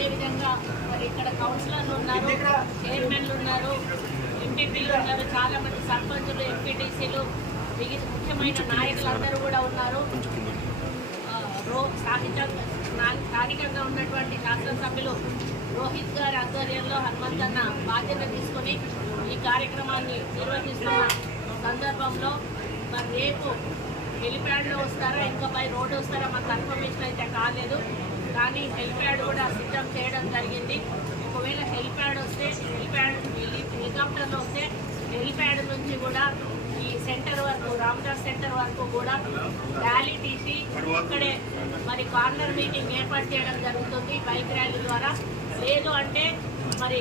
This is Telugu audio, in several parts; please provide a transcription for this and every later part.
అదేవిధంగా మరి ఇక్కడ కౌన్సిలర్లు ఉన్నారు చైర్మన్లు ఉన్నారు ఎంపీపీలు ఉన్నారు చాలా మంది సర్పంచులు ఎంపీటీసీలు మిగిలిన ముఖ్యమైన నాయకులందరూ కూడా ఉన్నారు. రో స్థానిక స్థానికంగా ఉన్నటువంటి శాసనసభ్యులు రోహిత్ గారి ఆధ్వర్యంలో హనుమంతన్న బాధ్యత తీసుకొని ఈ కార్యక్రమాన్ని నిర్వహిస్తున్న సందర్భంలో మరి రేపు హెలిప్యాడ్లో వస్తారా ఇంకా పై రోడ్డు వస్తారా మాకు కన్ఫర్మేషన్ అయితే కాలేదు. కానీ హెలిప్యాడ్ కూడా సిద్ధం చేయడం జరిగింది. ఒకవేళ హెలిప్యాడ్ వస్తే హెలిప్యాడ్ హెలి హెలికాప్టర్లో వస్తే హెలిప్యాడ్ నుంచి కూడా ఈ సెంటర్ వరకు రామదాస్ సెంటర్ వరకు కూడా ర్యాలీ తీసి అక్కడే మరి కార్నర్ మీటింగ్ ఏర్పాటు చేయడం జరుగుతుంది బైక్ ర్యాలీ ద్వారా. లేదు అంటే మరి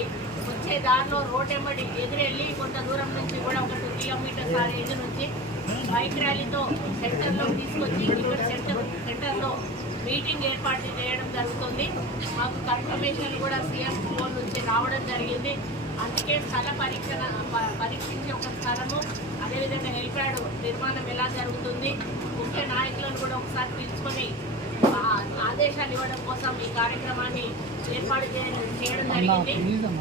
వచ్చే దారిలో రోడ్ ఎంబడి ఎదురెళ్ళి కొంత దూరం నుంచి కూడా ఒక టూ కిలోమీటర్స్ ఎదురు నుంచి బైక్ ర్యాలీతో సెంటర్లో తీసుకొచ్చి ఇక్కడ సెంటర్ సెంటర్లో మీటింగ్ ఏర్పాటు చేయడం జరుగుతుంది మాకు కన్ఫర్మేషన్ కూడా సీఎం ఫోన్ నుంచి రావడం జరిగింది. అందుకే స్థల పరీక్షణ ప- ఒక స్థలము అదేవిధంగా హెలిప్యాడ్ నిర్మాణం ఎలా జరుగుతుంది ముఖ్య నాయకులను కూడా ఒకసారి పిలుచుకొని ఆదేశాలు ఇవ్వడం కోసం ఈ కార్యక్రమాన్ని ఏర్పాటు చేయడం చేయడం జరిగింది.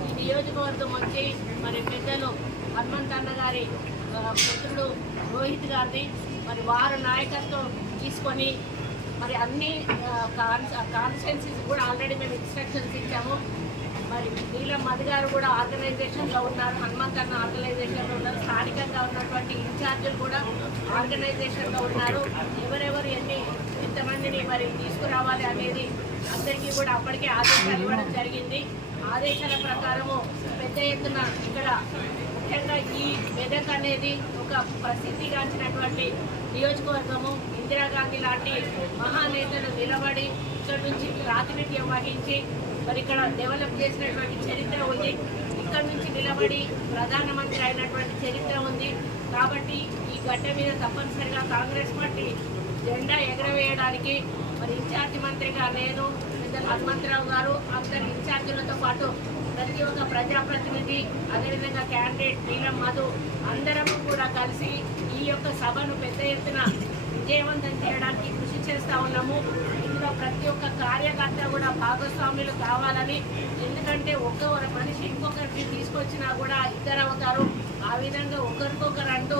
ఈ నియోజకవర్గం వచ్చి మరి పెద్దలు హనుమంతన్న గారి పుత్రుడు రోహిత్ గారిని మరి వారు నాయకత్వం తీసుకొని మరి అన్ని కాన్స్టిట్యున్సీస్ కూడా ఆల్రెడీ మేము ఇన్స్ట్రక్షన్స్ ఇచ్చాము. మరి నీలం మధు గారు కూడా ఆర్గనైజేషన్లో ఉన్నారు హనుమంత్ అన్న ఆర్గనైజేషన్లో ఉన్నారు స్థానికంగా ఉన్నటువంటి ఇన్ఛార్జీలు కూడా ఆర్గనైజేషన్లో ఉన్నారు. ఎవరెవరు ఎన్ని ఎంతమందిని మరి తీసుకురావాలి అనేది అందరికీ కూడా అప్పటికే ఆదేశాలు ఇవ్వడం జరిగింది. ఆదేశాల ప్రకారము పెద్ద ఎత్తున ఇక్కడ ముఖ్యంగా ఈ మెదక్ అనేది ఒక ప్రసిద్ధిగాంచినటువంటి నియోజకవర్గము. ఇందిరాగాంధీ లాంటి మహానేతలు నిలబడి ఇక్కడ నుంచి ప్రాతినిధ్యం వహించి మరి ఇక్కడ డెవలప్ చేసినటువంటి చరిత్ర ఉంది. ఇక్కడ నుంచి నిలబడి ప్రధానమంత్రి అయినటువంటి చరిత్ర ఉంది. కాబట్టి ఈ గడ్డ మీద తప్పనిసరిగా కాంగ్రెస్ పార్టీ జెండా ఎగరవేయడానికి మరి ఇన్ఛార్జి మంత్రిగా నేను హనుమంతరావు గారు అందరి ఇన్ఛార్జీలతో పాటు ప్రతి ఒక్క ప్రజాప్రతినిధి అదేవిధంగా క్యాండిడేట్ నీలం మధు అందరము కూడా కలిసి ఈ యొక్క సభను పెద్ద ఎత్తున విజయవంతం చేయడానికి కృషి చేస్తూ ఉన్నాము. ఇందులో ప్రతి ఒక్క కార్యకర్త కూడా భాగస్వాములు కావాలని ఎందుకంటే ఒక్క మనిషి ఇంకొకరికి తీసుకొచ్చినా కూడా ఇద్దరు అవుతారు ఆ విధంగా ఒకరికొకరు అంటూ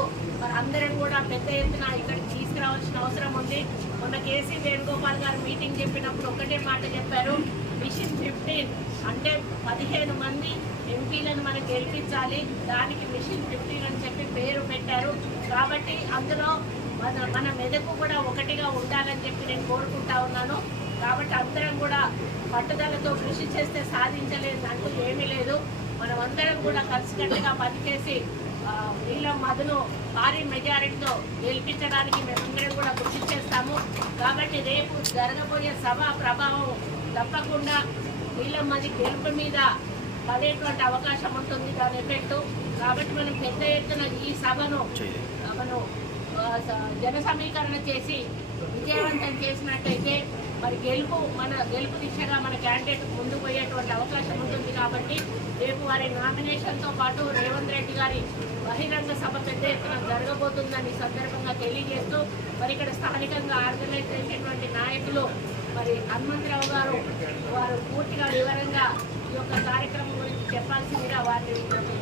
అందరం కూడా పెద్ద ఎత్తున ఇక్కడికి తీసుకురావాల్సిన అవసరం ఉంది. మొన్న కేసీ వేణుగోపాల్ గారు మీటింగ్ చెప్పినప్పుడు ఒకటే మాట చెప్పారు. మిషన్ ఫిఫ్టీన్ అంటే పదిహేను మంది ఎంపీలను మనం గెలిపించాలి. దానికి మిషన్ ఫిఫ్టీన్ అని చెప్పి పేరు పెట్టారు. కాబట్టి అందులో మన మన మెదకు కూడా ఒకటిగా ఉండాలని చెప్పి నేను కోరుకుంటా ఉన్నాను. కాబట్టి అందరం కూడా పట్టుదలతో కృషి చేస్తే సాధించలేదు అంటూ ఏమీ లేదు. మనం అందరం కూడా కలిసికట్టుగా పనిచేసి నీలం మధును భారీ మెజారిటీతో గెలిపించడానికి మేమందరం కూడా కృషి చేస్తాము. కాబట్టి రేపు జరగబోయే సభ ప్రభావం తప్పకుండా నీలం మధు గెలుపు మీద పడేటువంటి అవకాశం ఉంటుంది దాని ఎఫెక్ట్. కాబట్టి మనం పెద్ద ఎత్తున ఈ సభను మనం జన సమీకరణ చేసి విజయవంతం చేసినట్టయితే మరి గెలుపు మన గెలుపు దిశగా మన క్యాండిడేట్ ముందుకు పోయేటువంటి అవకాశం ఉంటుంది కాబట్టి రేపు వారి నామినేషన్తో పాటు రేవంత్ రెడ్డి గారి బహిరంగ సభ పెద్ద ఎత్తున జరగబోతుందని సందర్భంగా తెలియజేస్తూ మరి ఇక్కడ స్థానికంగా ఆర్గనైజ్ చేసినటువంటి నాయకులు మరి హనుమంతరావు గారు వారు పూర్తిగా వివరంగా ఈ యొక్క కార్యక్రమం గురించి చెప్పాల్సిందిగా వారిని విజ్ఞప్తి